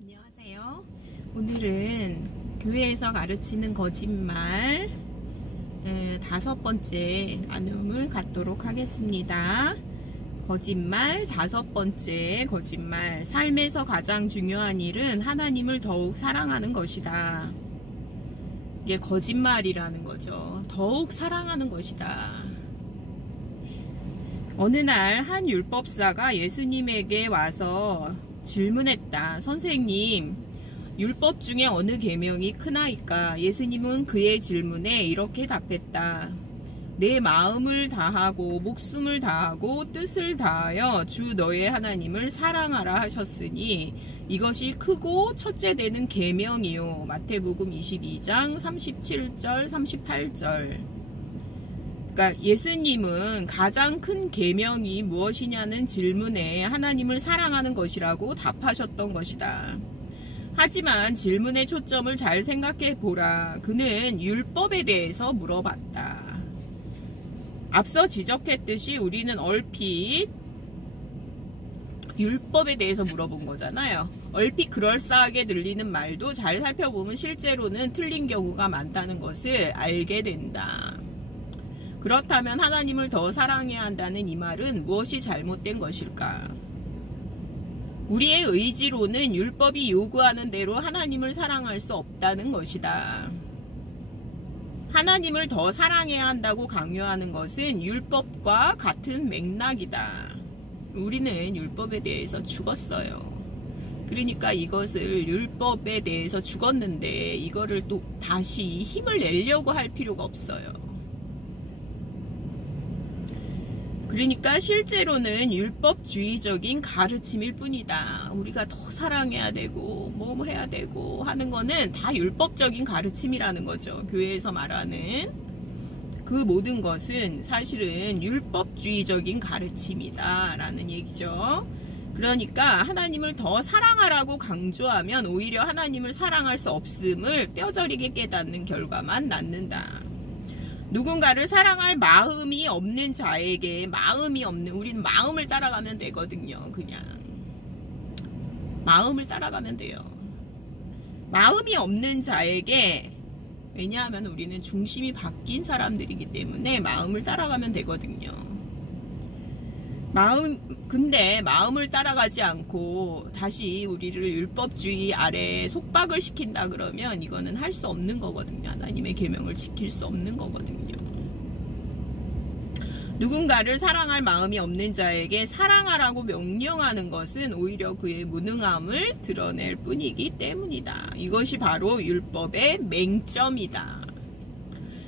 안녕하세요. 오늘은 교회에서 가르치는 거짓말 5번째 나눔을 갖도록 하겠습니다. 거짓말 5번째 거짓말. 삶에서 가장 중요한 일은 하나님을 더욱 사랑하는 것이다. 이게 거짓말이라는 거죠. 더욱 사랑하는 것이다. 어느 날 한 율법사가 예수님에게 와서 질문했다. 선생님, 율법 중에 어느 계명이 크나이까? 예수님은 그의 질문에 이렇게 답했다. 내 마음을 다하고 목숨을 다하고 뜻을 다하여 주 너의 하나님을 사랑하라 하셨으니 이것이 크고 첫째 되는 계명이요. 마태복음 22장 37절 38절. 그러니까 예수님은 가장 큰 계명이 무엇이냐는 질문에 하나님을 사랑하는 것이라고 답하셨던 것이다. 하지만 질문의 초점을 잘 생각해 보라. 그는 율법에 대해서 물어봤다. 앞서 지적했듯이 우리는 얼핏 율법에 대해서 물어본 거잖아요. 얼핏 그럴싸하게 들리는 말도 잘 살펴보면 실제로는 틀린 경우가 많다는 것을 알게 된다. 그렇다면 하나님을 더 사랑해야 한다는 이 말은 무엇이 잘못된 것일까? 우리의 의지로는 율법이 요구하는 대로 하나님을 사랑할 수 없다는 것이다. 하나님을 더 사랑해야 한다고 강요하는 것은 율법과 같은 맥락이다. 우리는 율법에 대해서 죽었어요. 그러니까 이것을 율법에 대해서 죽었는데 이거를 또 다시 힘을 내려고 할 필요가 없어요. 그러니까 실제로는 율법주의적인 가르침일 뿐이다. 우리가 더 사랑해야 되고 뭐 해야 되고 하는 거는 다 율법적인 가르침이라는 거죠. 교회에서 말하는 그 모든 것은 사실은 율법주의적인 가르침이다 라는 얘기죠. 그러니까 하나님을 더 사랑하라고 강조하면 오히려 하나님을 사랑할 수 없음을 뼈저리게 깨닫는 결과만 낳는다. 누군가를 사랑할 마음이 없는 자에게 우리는 마음을 따라가면 되거든요. 그냥 마음을 따라가면 돼요. 마음이 없는 자에게, 왜냐하면 우리는 중심이 바뀐 사람들이기 때문에 마음을 따라가면 되거든요. 근데 마음을 따라가지 않고 다시 우리를 율법주의 아래 속박을 시킨다 그러면 이거는 할 수 없는 거거든요. 하나님의 계명을 지킬 수 없는 거거든요. 누군가를 사랑할 마음이 없는 자에게 사랑하라고 명령하는 것은 오히려 그의 무능함을 드러낼 뿐이기 때문이다. 이것이 바로 율법의 맹점이다.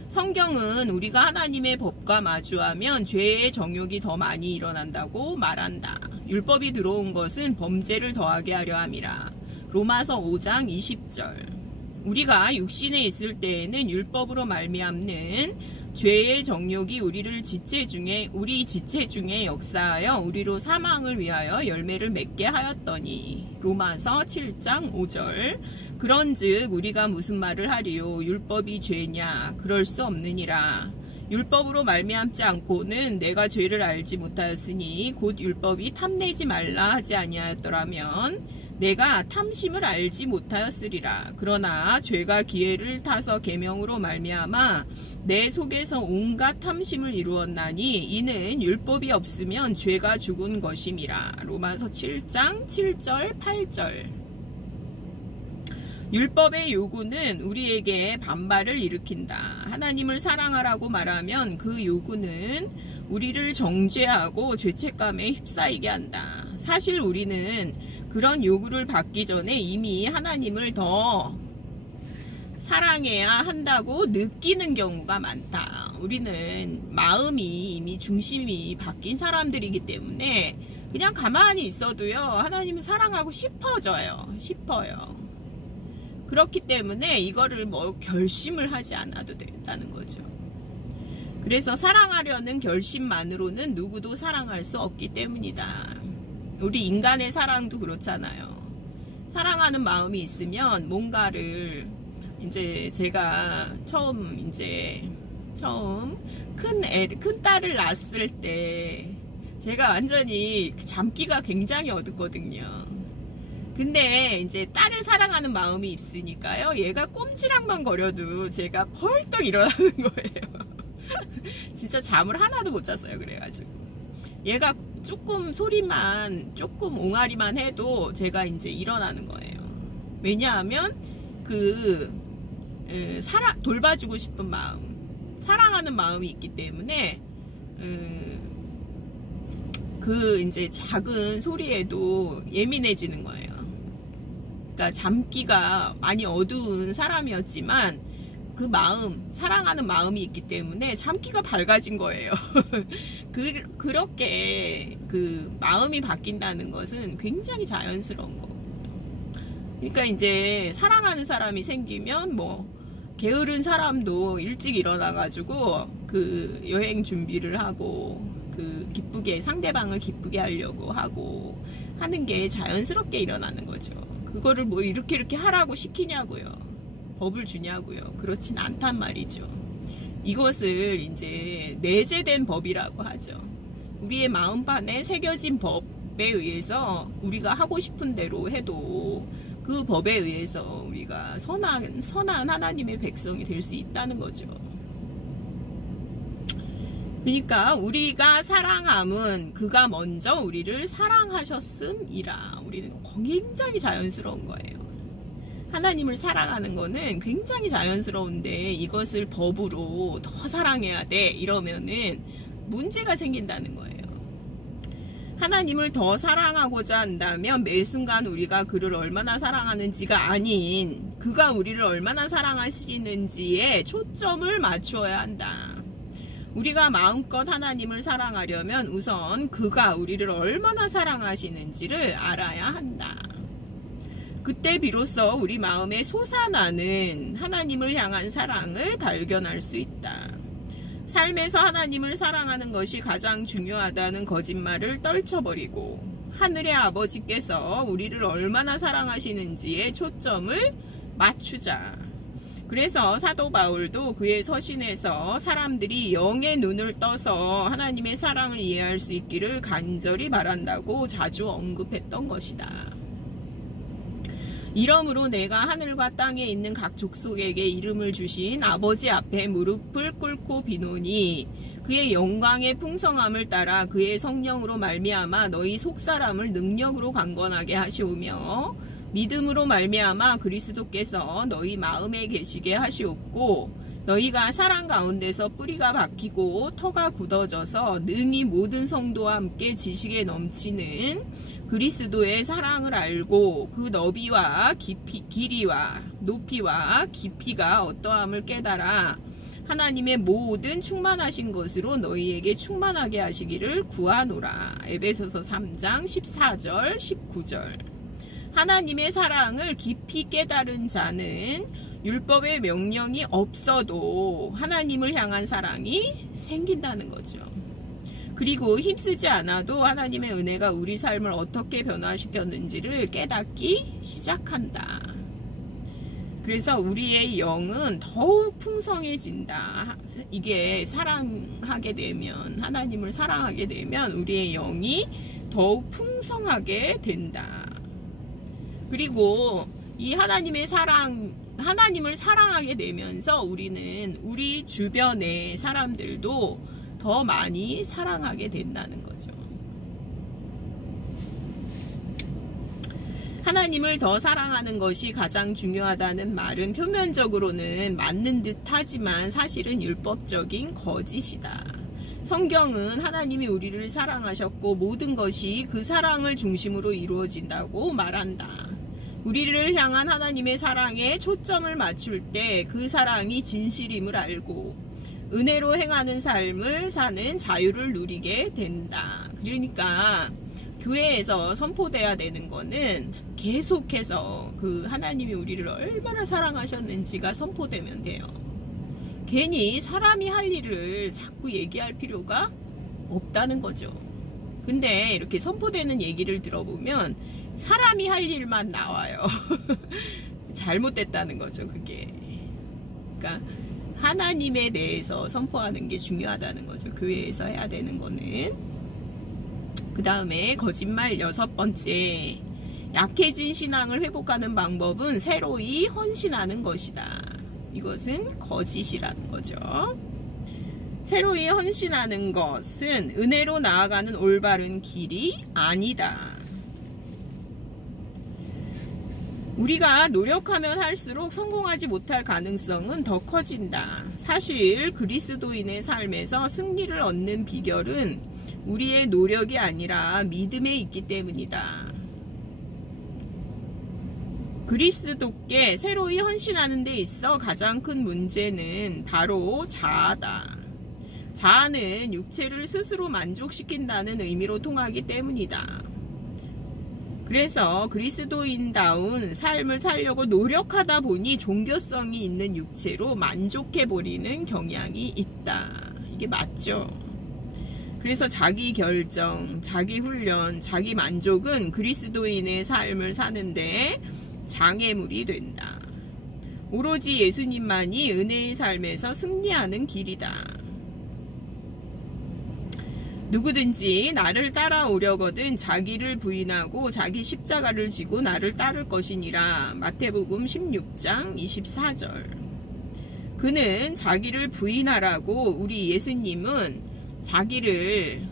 성경은 우리가 하나님의 법과 마주하면 죄의 정욕이 더 많이 일어난다고 말한다. 율법이 들어온 것은 범죄를 더하게 하려 함이라. 로마서 5장 20절. 우리가 육신에 있을 때에는 율법으로 말미암는 죄의 정욕이 우리 지체 중에 역사하여 우리로 사망을 위하여 열매를 맺게 하였더니. 로마서 7장 5절. 그런즉 우리가 무슨 말을 하리요? 율법이 죄냐? 그럴 수 없느니라. 율법으로 말미암지 않고는 내가 죄를 알지 못하였으니 곧 율법이 탐내지 말라 하지 아니하였더라면 내가 탐심을 알지 못하였으리라. 그러나 죄가 기회를 타서 계명으로 말미암아 내 속에서 온갖 탐심을 이루었나니 이는 율법이 없으면 죄가 죽은 것임이라. 로마서 7장 7절 8절. 율법의 요구는 우리에게 반발을 일으킨다. 하나님을 사랑하라고 말하면 그 요구는 우리를 정죄하고 죄책감에 휩싸이게 한다. 사실 우리는 그런 요구를 받기 전에 이미 하나님을 더 사랑해야 한다고 느끼는 경우가 많다. 우리는 마음이 이미 중심이 바뀐 사람들이기 때문에 그냥 가만히 있어도요, 하나님을 사랑하고 싶어요. 그렇기 때문에 이거를 결심을 하지 않아도 된다는 거죠. 그래서 사랑하려는 결심만으로는 누구도 사랑할 수 없기 때문이다. 우리 인간의 사랑도 그렇잖아요. 사랑하는 마음이 있으면 뭔가를 제가 처음 큰 딸을 낳았을 때 제가 완전히 잠기가 굉장히 어둡거든요. 근데 이제 딸을 사랑하는 마음이 있으니까요. 얘가 꼼지락만 거려도 제가 벌떡 일어나는 거예요. 진짜 잠을 하나도 못 잤어요. 그래가지고 얘가 조금 소리만, 조금 옹알이만 해도 제가 이제 일어나는 거예요. 왜냐하면 돌봐주고 싶은 마음, 사랑하는 마음이 있기 때문에 이제 작은 소리에도 예민해지는 거예요. 그러니까 잠기가 많이 어두운 사람이었지만 그 마음, 사랑하는 마음이 있기 때문에 잠기가 밝아진 거예요. 그렇게 그 마음이 바뀐다는 것은 굉장히 자연스러운 거거든요. 그러니까 이제 사랑하는 사람이 생기면 뭐 게으른 사람도 일찍 일어나가지고 그 여행 준비를 하고 기쁘게, 상대방을 기쁘게 하려고 하고 하는 게 자연스럽게 일어나는 거죠. 그거를 뭐 이렇게 하라고 시키냐고요. 법을 주냐고요. 그렇진 않단 말이죠. 이것을 이제 내재된 법이라고 하죠. 우리의 마음판에 새겨진 법에 의해서 우리가 하고 싶은 대로 해도 그 법에 의해서 우리가 선한 하나님의 백성이 될 수 있다는 거죠. 그러니까 우리가 사랑함은 그가 먼저 우리를 사랑하셨음이라. 우리는 굉장히 자연스러운 거예요. 하나님을 사랑하는 거는 굉장히 자연스러운데 이것을 법으로 더 사랑해야 돼 이러면은 문제가 생긴다는 거예요. 하나님을 더 사랑하고자 한다면 매 순간 우리가 그를 얼마나 사랑하는지가 아닌 그가 우리를 얼마나 사랑하시는지에 초점을 맞추어야 한다. 우리가 마음껏 하나님을 사랑하려면 우선 그가 우리를 얼마나 사랑하시는지를 알아야 한다. 그때 비로소 우리 마음에 솟아나는 하나님을 향한 사랑을 발견할 수 있다. 삶에서 하나님을 사랑하는 것이 가장 중요하다는 거짓말을 떨쳐버리고 하늘의 아버지께서 우리를 얼마나 사랑하시는지에 초점을 맞추자. 그래서 사도 바울도 그의 서신에서 사람들이 영의 눈을 떠서 하나님의 사랑을 이해할 수 있기를 간절히 바란다고 자주 언급했던 것이다. 이러므로 내가 하늘과 땅에 있는 각 족속에게 이름을 주신 아버지 앞에 무릎을 꿇고 비노니 그의 영광의 풍성함을 따라 그의 성령으로 말미암아 너희 속사람을 능력으로 강건하게 하시오며 믿음으로 말미암아 그리스도께서 너희 마음에 계시게 하시옵고 너희가 사랑 가운데서 뿌리가 박히고 터가 굳어져서 능히 모든 성도와 함께 지식에 넘치는 그리스도의 사랑을 알고 그 너비와 길이와 높이와 깊이가 어떠함을 깨달아 하나님의 모든 충만하신 것으로 너희에게 충만하게 하시기를 구하노라. 에베소서 3장 14절 19절. 하나님의 사랑을 깊이 깨달은 자는 율법의 명령이 없어도 하나님을 향한 사랑이 생긴다는 거죠. 그리고 힘쓰지 않아도 하나님의 은혜가 우리 삶을 어떻게 변화시켰는지를 깨닫기 시작한다. 그래서 우리의 영은 더욱 풍성해진다. 이게 사랑하게 되면, 하나님을 사랑하게 되면 우리의 영이 더욱 풍성하게 된다. 그리고 이 하나님을 사랑하게 되면서 우리는 우리 주변의 사람들도 더 많이 사랑하게 된다는 거죠. 하나님을 더 사랑하는 것이 가장 중요하다는 말은 표면적으로는 맞는 듯 하지만 사실은 율법적인 거짓이다. 성경은 하나님이 우리를 사랑하셨고 모든 것이 그 사랑을 중심으로 이루어진다고 말한다. 우리를 향한 하나님의 사랑에 초점을 맞출 때 그 사랑이 진실임을 알고 은혜로 행하는 삶을 사는 자유를 누리게 된다. 그러니까 교회에서 선포돼야 되는 거는 계속해서 그 하나님이 우리를 얼마나 사랑하셨는지가 선포되면 돼요. 괜히 사람이 할 일을 자꾸 얘기할 필요가 없다는 거죠. 근데 이렇게 선포되는 얘기를 들어보면 사람이 할 일만 나와요. 잘못됐다는 거죠, 그게. 그러니까 하나님에 대해서 선포하는 게 중요하다는 거죠. 교회에서 해야 되는 거는. 그 다음에 거짓말 6번째. 약해진 신앙을 회복하는 방법은 새로이 헌신하는 것이다. 이것은 거짓이라는 거죠. 새로이 헌신하는 것은 은혜로 나아가는 올바른 길이 아니다. 우리가 노력하면 할수록 성공하지 못할 가능성은 더 커진다. 사실 그리스도인의 삶에서 승리를 얻는 비결은 우리의 노력이 아니라 믿음에 있기 때문이다. 그리스도께 새로이 헌신하는 데 있어 가장 큰 문제는 바로 자아다. 자아는 육체를 스스로 만족시킨다는 의미로 통하기 때문이다. 그래서 그리스도인다운 삶을 살려고 노력하다 보니 종교성이 있는 육체로 만족해버리는 경향이 있다. 이게 맞죠? 그래서 자기 결정, 자기 훈련, 자기 만족은 그리스도인의 삶을 사는데 장애물이 된다. 오로지 예수님만이 은혜의 삶에서 승리하는 길이다. 누구든지 나를 따라오려거든 자기를 부인하고 자기 십자가를 지고 나를 따를 것이니라. 마태복음 16장 24절. 그는 자기를 부인하라고, 우리 예수님은 자기를,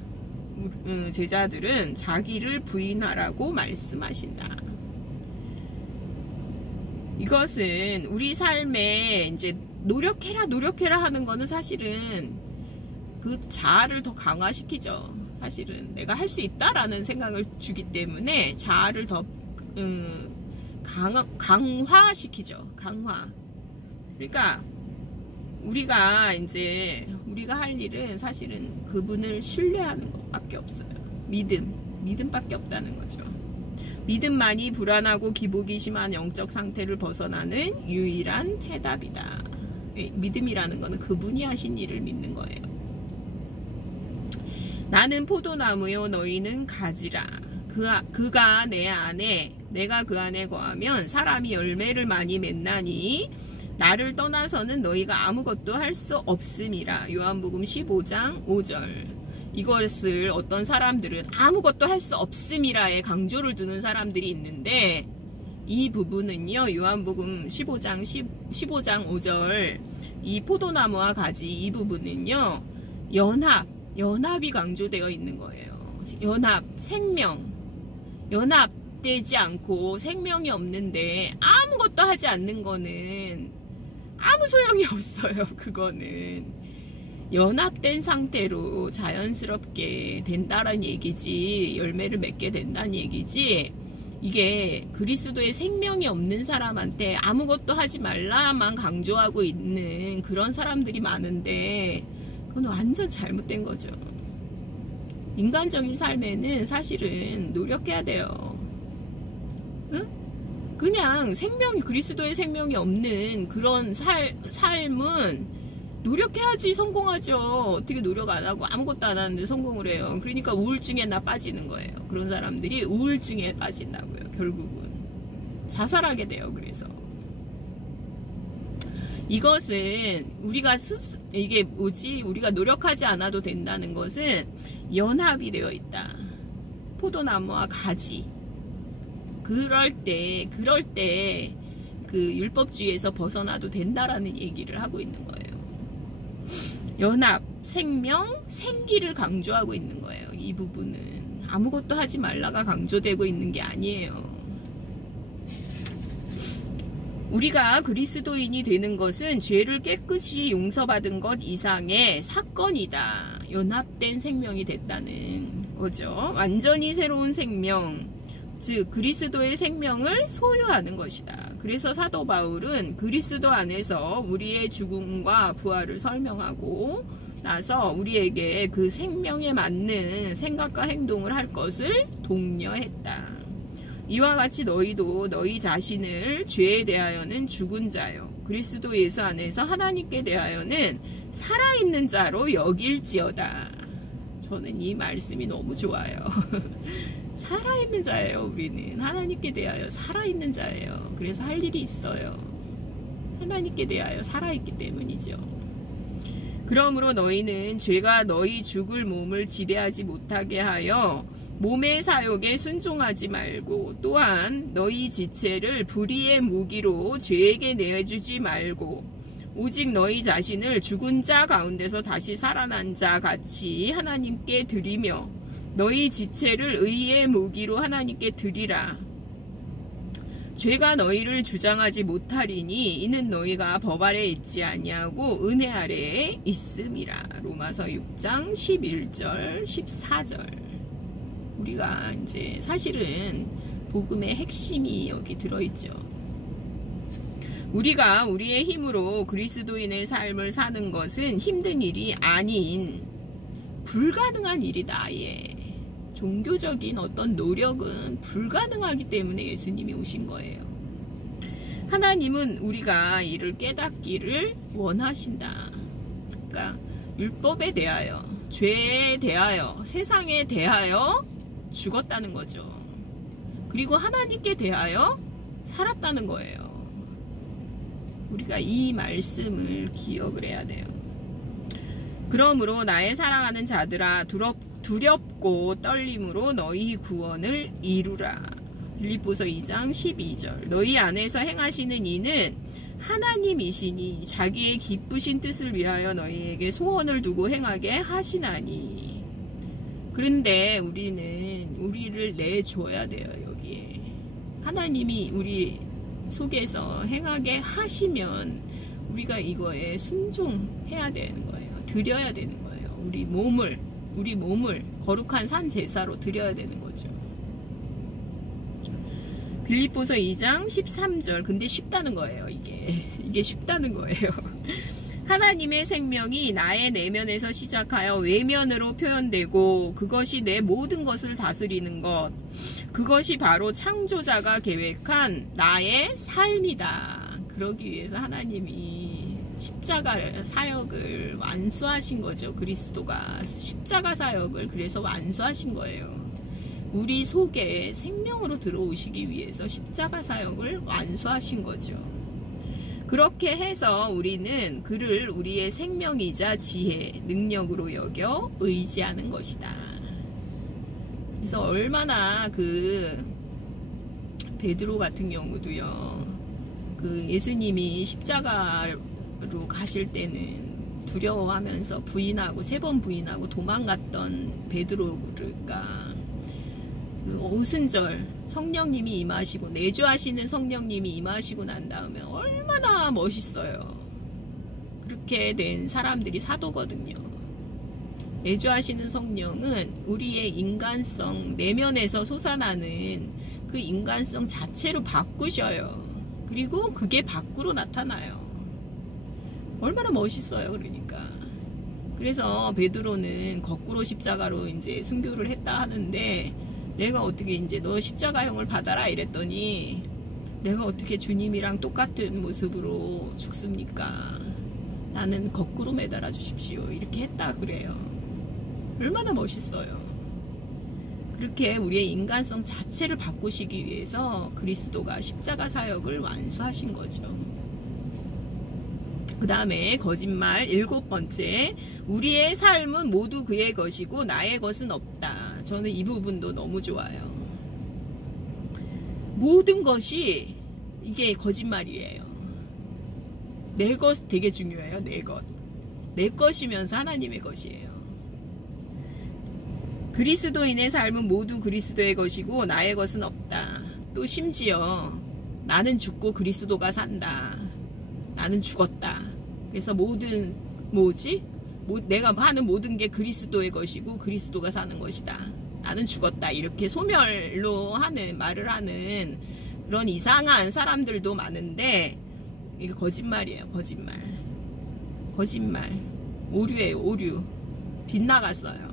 제자들은 자기를 부인하라고 말씀하신다. 이것은 우리 삶에 이제 노력해라 하는 거는 사실은 그 자아를 더 강화시키죠. 사실은 내가 할 수 있다라는 생각을 주기 때문에 자아를 더 강화시키죠. 강화. 그러니까 우리가 할 일은 사실은 그분을 신뢰하는 것밖에 없어요. 믿음밖에 없다는 거죠. 믿음만이 불안하고 기복이 심한 영적 상태를 벗어나는 유일한 해답이다. 믿음이라는 것은 그분이 하신 일을 믿는 거예요. 나는 포도나무요 너희는 가지라. 그가 내 안에 내가 그 안에 거하면 사람이 열매를 많이 맺나니 나를 떠나서는 너희가 아무것도 할 수 없음이라. 요한복음 15장 5절. 이것을 어떤 사람들은 아무것도 할 수 없음이라에 강조를 두는 사람들이 있는데, 이 부분은요, 요한복음 15장 5절 이 포도나무와 가지 이 부분은요, 연합이 강조되어 있는 거예요. 연합, 생명. 연합되지 않고 생명이 없는데 아무것도 하지 않는 거는 아무 소용이 없어요. 그거는 연합된 상태로 자연스럽게 된다는 얘기지, 열매를 맺게 된다는 얘기지, 이게 그리스도의 생명이 없는 사람한테 아무것도 하지 말라만 강조하고 있는 그런 사람들이 많은데, 그건 완전 잘못된 거죠. 인간적인 삶에는 사실은 노력해야 돼요. 응? 그냥 그리스도의 생명이 없는 그런 삶은 노력해야지 성공하죠. 어떻게 노력 안 하고 아무것도 안 하는데 성공을 해요. 그러니까 우울증에나 빠지는 거예요. 그런 사람들이 우울증에 빠진다고요. 결국은 자살하게 돼요. 그래서 이것은 우리가 노력하지 않아도 된다는 것은 연합이 되어 있다. 포도나무와 가지. 그럴 때 그 율법주의에서 벗어나도 된다라는 얘기를 하고 있는 거예요. 연합, 생명, 생기를 강조하고 있는 거예요. 이 부분은 아무것도 하지 말라가 강조되고 있는 게 아니에요. 우리가 그리스도인이 되는 것은 죄를 깨끗이 용서받은 것 이상의 사건이다. 연합된 생명이 됐다는 거죠. 완전히 새로운 생명, 즉 그리스도의 생명을 소유하는 것이다. 그래서 사도 바울은 그리스도 안에서 우리의 죽음과 부활을 설명하고 나서 우리에게 그 생명에 맞는 생각과 행동을 할 것을 독려했다. 이와 같이 너희도 너희 자신을 죄에 대하여는 죽은 자요, 그리스도 예수 안에서 하나님께 대하여는 살아있는 자로 여길지어다. 저는 이 말씀이 너무 좋아요. 살아있는 자예요. 우리는 하나님께 대하여 살아있는 자예요. 그래서 할 일이 있어요. 하나님께 대하여 살아있기 때문이죠. 그러므로 너희는 죄가 너희 죽을 몸을 지배하지 못하게 하여 몸의 사욕에 순종하지 말고 또한 너희 지체를 불의의 무기로 죄에게 내주지 말고 오직 너희 자신을 죽은 자 가운데서 다시 살아난 자 같이 하나님께 드리며 너희 지체를 의의 무기로 하나님께 드리라. 죄가 너희를 주장하지 못하리니 이는 너희가 법 아래 있지 아니하고 은혜 아래에 있음이라. 로마서 6장 11절 14절. 우리가 이제 사실은 복음의 핵심이 여기 들어있죠. 우리가 우리의 힘으로 그리스도인의 삶을 사는 것은 힘든 일이 아닌 불가능한 일이다. 아예 종교적인 어떤 노력은 불가능하기 때문에 예수님이 오신 거예요. 하나님은 우리가 이를 깨닫기를 원하신다. 그러니까 율법에 대하여, 죄에 대하여, 세상에 대하여 죽었다는 거죠. 그리고 하나님께 대하여 살았다는 거예요. 우리가 이 말씀을 기억을 해야 돼요. 그러므로 나의 사랑하는 자들아 두렵고 떨림으로 너희 구원을 이루라. 빌립보서 2장 12절. 너희 안에서 행하시는 이는 하나님이시니 자기의 기쁘신 뜻을 위하여 너희에게 소원을 두고 행하게 하시나니. 그런데 우리는 우리를 내줘야 돼요. 여기에 하나님이 우리 속에서 행하게 하시면 우리가 이거에 순종해야 되는 거예요. 드려야 되는 거예요. 우리 몸을 거룩한 산 제사로 드려야 되는 거죠. 빌립보서 2장 13절. 근데 쉽다는 거예요. 이게 쉽다는 거예요. 하나님의 생명이 나의 내면에서 시작하여 외면으로 표현되고 그것이 내 모든 것을 다스리는 것, 그것이 바로 창조자가 계획한 나의 삶이다. 그러기 위해서 하나님이 십자가 사역을 완수하신 거죠. 그리스도가 십자가 사역을 그래서 완수하신 거예요. 우리 속에 생명으로 들어오시기 위해서 십자가 사역을 완수하신 거죠. 그렇게 해서 우리는 그를 우리의 생명이자 지혜, 능력으로 여겨 의지하는 것이다. 그래서 얼마나 베드로 같은 경우도요, 예수님이 십자가로 가실 때는 두려워하면서 부인하고 3번 부인하고 도망갔던 베드로가 오순절 성령님이 임하시고 내주하시는 성령님이 임하시고 난 다음에 얼마나 멋있어요. 그렇게 된 사람들이 사도거든요. 내주하시는 성령은 우리의 인간성, 내면에서 솟아나는 그 인간성 자체로 바꾸셔요. 그리고 그게 밖으로 나타나요. 얼마나 멋있어요. 그러니까. 그래서 베드로는 거꾸로 십자가로 이제 순교를 했다 하는데, 내가 어떻게 이제 너 십자가형을 받아라 이랬더니 내가 어떻게 주님이랑 똑같은 모습으로 죽습니까? 나는 거꾸로 매달아 주십시오. 이렇게 했다 그래요. 얼마나 멋있어요. 그렇게 우리의 인간성 자체를 바꾸시기 위해서 그리스도가 십자가 사역을 완수하신 거죠. 그 다음에 거짓말 7번째, 우리의 삶은 모두 그의 것이고 나의 것은 없다. 저는 이 부분도 너무 좋아요. 모든 것이 이게 거짓말이에요. 내 것 되게 중요해요. 내 것. 내 것이면서 하나님의 것이에요. 그리스도인의 삶은 모두 그리스도의 것이고 나의 것은 없다. 또 심지어 나는 죽고 그리스도가 산다. 나는 죽었다. 그래서 내가 하는 모든 게 그리스도의 것이고 그리스도가 사는 것이다. 나는 죽었다. 이렇게 소멸로 말을 하는 그런 이상한 사람들도 많은데, 이게 거짓말이에요. 거짓말. 오류예요. 오류. 빗나갔어요.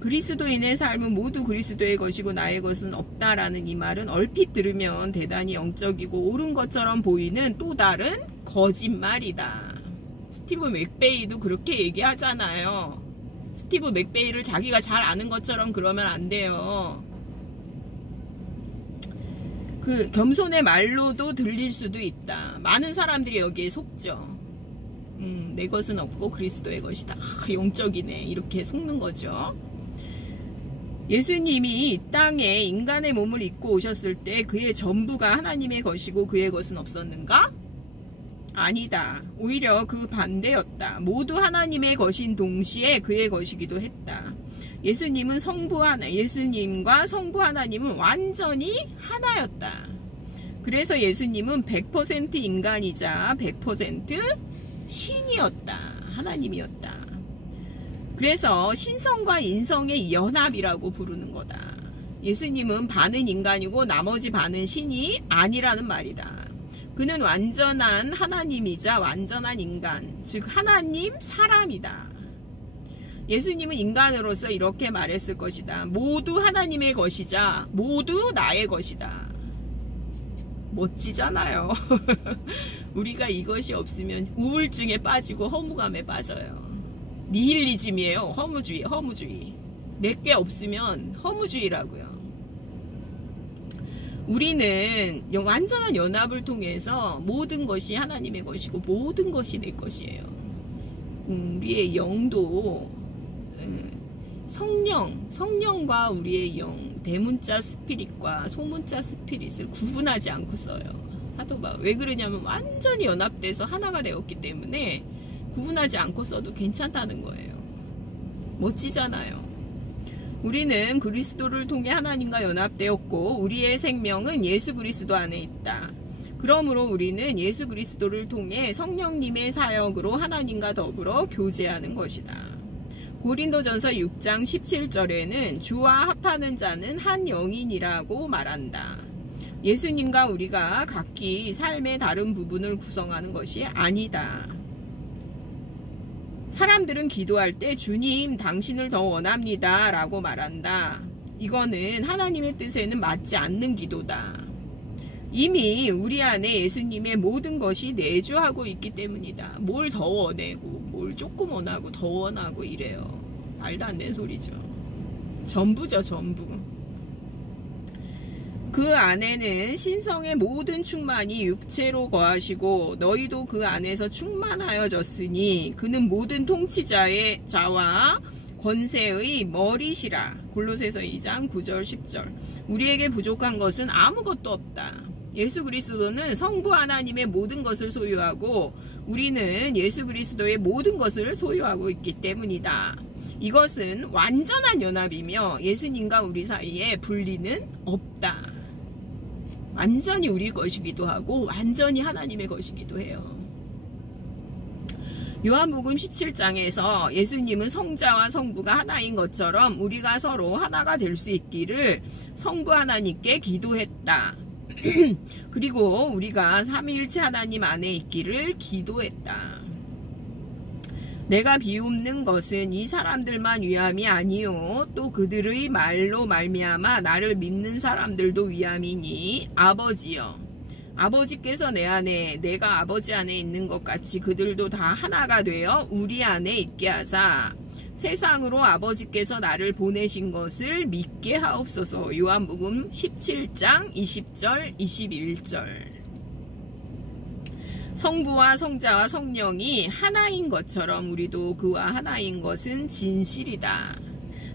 그리스도인의 삶은 모두 그리스도의 것이고 나의 것은 없다라는 이 말은 얼핏 들으면 대단히 영적이고 옳은 것처럼 보이는 또 다른 거짓말이다. 스티브 맥베이도 그렇게 얘기하잖아요. 스티브 맥베이를 자기가 잘 아는 것처럼 그러면 안 돼요. 겸손의 말로도 들릴 수도 있다. 많은 사람들이 여기에 속죠. 내 것은 없고 그리스도의 것이다. 영적이네. 이렇게 속는 거죠. 예수님이 이 땅에 인간의 몸을 입고 오셨을 때 그의 전부가 하나님의 것이고 그의 것은 없었는가? 아니다. 오히려 그 반대였다. 모두 하나님의 것인 동시에 그의 것이기도 했다. 예수님과 성부 하나님은 완전히 하나였다. 그래서 예수님은 100% 인간이자 100% 신이었다. 하나님이었다. 그래서 신성과 인성의 연합이라고 부르는 거다. 예수님은 반은 인간이고 나머지 반은 신이 아니라는 말이다. 그는 완전한 하나님이자 완전한 인간, 즉 하나님 사람이다. 예수님은 인간으로서 이렇게 말했을 것이다. 모두 하나님의 것이자 모두 나의 것이다. 멋지잖아요. 우리가 이것이 없으면 우울증에 빠지고 허무감에 빠져요. 니힐리즘이에요. 허무주의. 내게 없으면 허무주의라고요. 우리는 완전한 연합을 통해서 모든 것이 하나님의 것이고 모든 것이 내 것이에요. 우리의 영도 성령과 우리의 영, 대문자 스피릿과 소문자 스피릿을 구분하지 않고 써요. 사도바울. 왜 그러냐면 완전히 연합돼서 하나가 되었기 때문에 구분하지 않고 써도 괜찮다는 거예요. 멋지잖아요. 우리는 그리스도를 통해 하나님과 연합되었고 우리의 생명은 예수 그리스도 안에 있다. 그러므로 우리는 예수 그리스도를 통해 성령님의 사역으로 하나님과 더불어 교제하는 것이다. 고린도전서 6장 17절에는 주와 합하는 자는 한 영인이라고 말한다. 예수님과 우리가 각기 삶의 다른 부분을 구성하는 것이 아니다. 사람들은 기도할 때 주님 당신을 더 원합니다 라고 말한다. 이거는 하나님의 뜻에는 맞지 않는 기도다. 이미 우리 안에 예수님의 모든 것이 내주하고 있기 때문이다. 뭘 더 원하고 뭘 조금 원하고 더 원하고 이래요. 말도 안 되는 소리죠. 전부죠, 전부. 그 안에는 신성의 모든 충만이 육체로 거하시고 너희도 그 안에서 충만하여졌으니 그는 모든 통치자의 자와 권세의 머리시라. 골로새서 2장 9절 10절. 우리에게 부족한 것은 아무것도 없다. 예수 그리스도는 성부 하나님의 모든 것을 소유하고 우리는 예수 그리스도의 모든 것을 소유하고 있기 때문이다. 이것은 완전한 연합이며 예수님과 우리 사이에 분리는 없다. 완전히 우리 것이기도 하고 완전히 하나님의 것이기도 해요. 요한복음 17장에서 예수님은 성자와 성부가 하나인 것처럼 우리가 서로 하나가 될 수 있기를 성부 하나님께 기도했다. 그리고 우리가 삼위일체 하나님 안에 있기를 기도했다. 내가 비웃는 것은 이 사람들만 위함이 아니요 또 그들의 말로 말미암아 나를 믿는 사람들도 위함이니 아버지여 아버지께서 내 안에 내가 아버지 안에 있는 것 같이 그들도 다 하나가 되어 우리 안에 있게 하사 세상으로 아버지께서 나를 보내신 것을 믿게 하옵소서. 요한복음 17장 20절 21절. 성부와 성자와 성령이 하나인 것처럼 우리도 그와 하나인 것은 진실이다.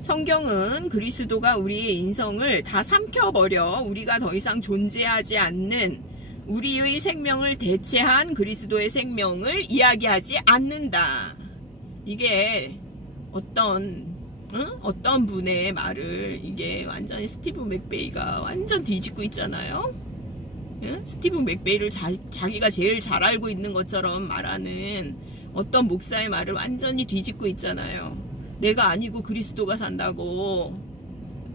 성경은 그리스도가 우리의 인성을 다 삼켜버려 우리가 더 이상 존재하지 않는 우리의 생명을 대체한 그리스도의 생명을 이야기하지 않는다. 이게 어떤 분의 말을 이게 완전히 스티븐 맥베이가 완전 뒤집고 있잖아요. 스티븐 맥베이를 자기가 제일 잘 알고 있는 것처럼 말하는 어떤 목사의 말을 완전히 뒤집고 있잖아요. 내가 아니고 그리스도가 산다고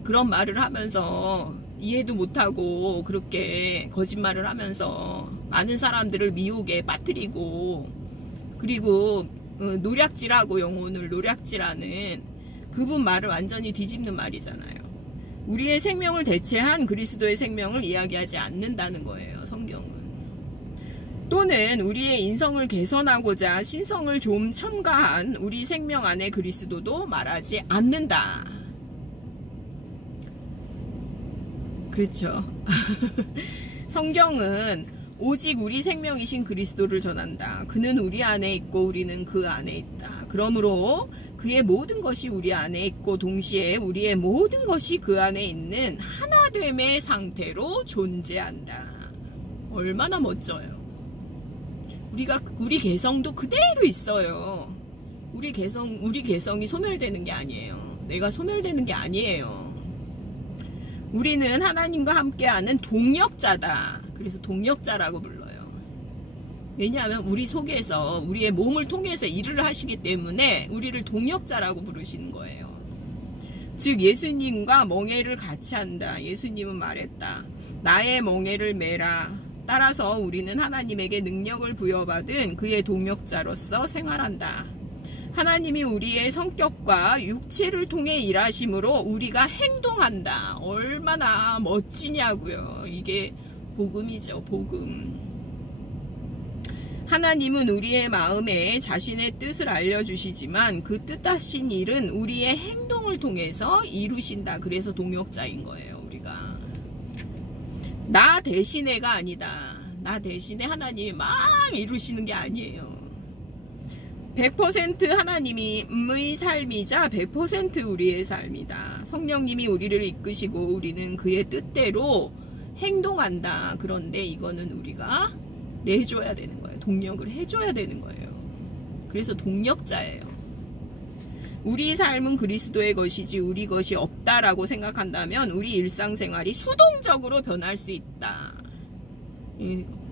그런 말을 하면서 이해도 못하고 그렇게 거짓말을 하면서 많은 사람들을 미혹에 빠뜨리고 그리고 노략질하고 영혼을 노략질하는 그분 말을 완전히 뒤집는 말이잖아요. 우리의 생명을 대체한 그리스도의 생명을 이야기하지 않는다는 거예요. 성경은. 또는 우리의 인성을 개선하고자 신성을 좀 첨가한 우리 생명 안에 그리스도도 말하지 않는다. 그렇죠. 성경은 오직 우리 생명이신 그리스도를 전한다. 그는 우리 안에 있고 우리는 그 안에 있다. 그러므로 그의 모든 것이 우리 안에 있고 동시에 우리의 모든 것이 그 안에 있는 하나됨의 상태로 존재한다. 얼마나 멋져요. 우리 개성도 그대로 있어요. 우리 개성이 소멸되는 게 아니에요. 내가 소멸되는 게 아니에요. 우리는 하나님과 함께하는 동역자다. 그래서 동역자라고 불러요. 왜냐하면 우리 속에서 우리의 몸을 통해서 일을 하시기 때문에 우리를 동역자라고 부르시는 거예요. 즉 예수님과 멍에를 같이 한다. 예수님은 말했다. 나의 멍에를 메라. 따라서 우리는 하나님에게 능력을 부여받은 그의 동역자로서 생활한다. 하나님이 우리의 성격과 육체를 통해 일하심으로 우리가 행동한다. 얼마나 멋지냐고요. 이게 복음이죠. 복음. 하나님은 우리의 마음에 자신의 뜻을 알려주시지만 그 뜻하신 일은 우리의 행동을 통해서 이루신다. 그래서 동역자인 거예요. 우리가 나 대신에가 아니다. 나 대신에 하나님이 막 이루시는 게 아니에요. 100% 하나님의 삶이자 100% 우리의 삶이다. 성령님이 우리를 이끄시고 우리는 그의 뜻대로 행동한다. 그런데 이거는 우리가 내줘야 되는 거예요. 동력을 해줘야 되는 거예요. 그래서 동력자예요. 우리 삶은 그리스도의 것이지 우리 것이 없다라고 생각한다면 우리 일상생활이 수동적으로 변할 수 있다.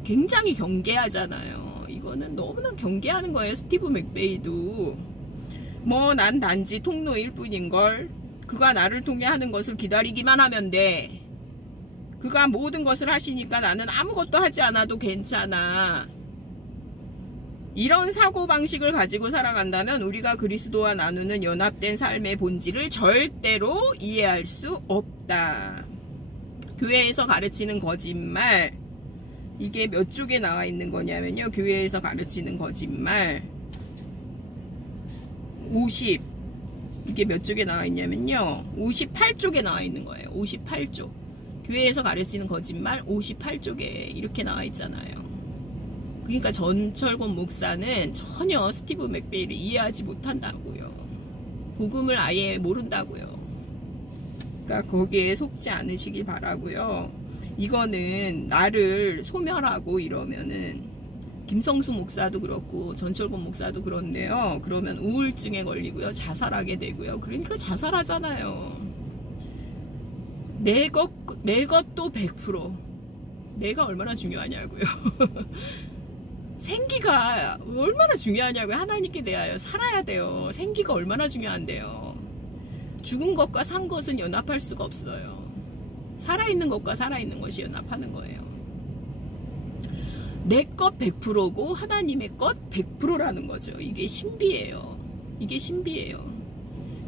굉장히 경계하잖아요. 이거는 너무나 경계하는 거예요. 스티브 맥베이도 난 단지 통로일 뿐인걸. 그가 나를 통해 하는 것을 기다리기만 하면 돼. 그가 모든 것을 하시니까 나는 아무것도 하지 않아도 괜찮아. 이런 사고방식을 가지고 살아간다면 우리가 그리스도와 나누는 연합된 삶의 본질을 절대로 이해할 수 없다. 교회에서 가르치는 거짓말, 이게 몇 쪽에 나와 있는 거냐면요. 교회에서 가르치는 거짓말 50, 이게 몇 쪽에 나와 있냐면요. 58쪽에 나와 있는 거예요. 58쪽. 교회에서 가르치는 거짓말 58쪽에 이렇게 나와 있잖아요. 그러니까 전철권 목사는 전혀 스티브 맥베이를 이해하지 못한다고요. 복음을 아예 모른다고요. 그러니까 거기에 속지 않으시길 바라고요. 이거는 나를 소멸하고 이러면은 김성수 목사도 그렇고 전철권 목사도 그런데요. 그러면 우울증에 걸리고요. 자살하게 되고요. 그러니까 자살하잖아요. 내 것도 100%. 내가 얼마나 중요하냐고요. 생기가 얼마나 중요하냐고요. 하나님께 대하여 살아야 돼요. 생기가 얼마나 중요한데요. 죽은 것과 산 것은 연합할 수가 없어요. 살아있는 것과 살아있는 것이 연합하는 거예요. 내 것 100%고 하나님의 것 100%라는 거죠. 이게 신비예요. 이게 신비예요.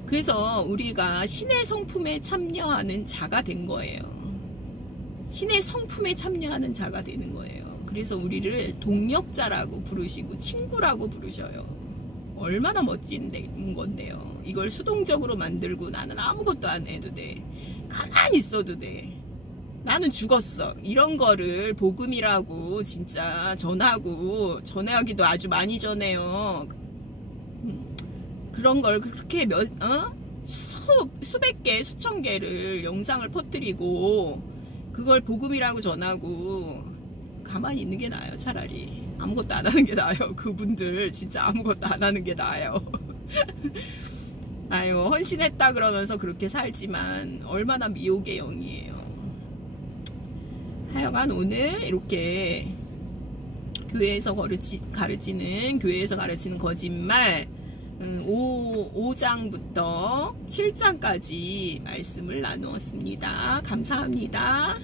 그래서 우리가 신의 성품에 참여하는 자가 된 거예요. 신의 성품에 참여하는 자가 되는 거예요. 그래서 우리를 동역자라고 부르시고 친구라고 부르셔요. 얼마나 멋진 건데요. 이걸 수동적으로 만들고 나는 아무것도 안 해도 돼. 가만히 있어도 돼. 나는 죽었어. 이런 거를 복음이라고 진짜 전하기도 아주 많이 전해요. 그런 걸 그렇게 수백 개, 수천 개를 영상을 퍼뜨리고 그걸 복음이라고 전하고 가만히 있는 게 나아요. 차라리 아무것도 안 하는 게 나아요. 그분들 진짜 아무것도 안 하는 게 나아요. 아유, 헌신했다 그러면서 그렇게 살지만 얼마나 미혹의 영이에요. 하여간 오늘 이렇게 교회에서 가르치는 거짓말 5장부터 7장까지 말씀을 나누었습니다. 감사합니다.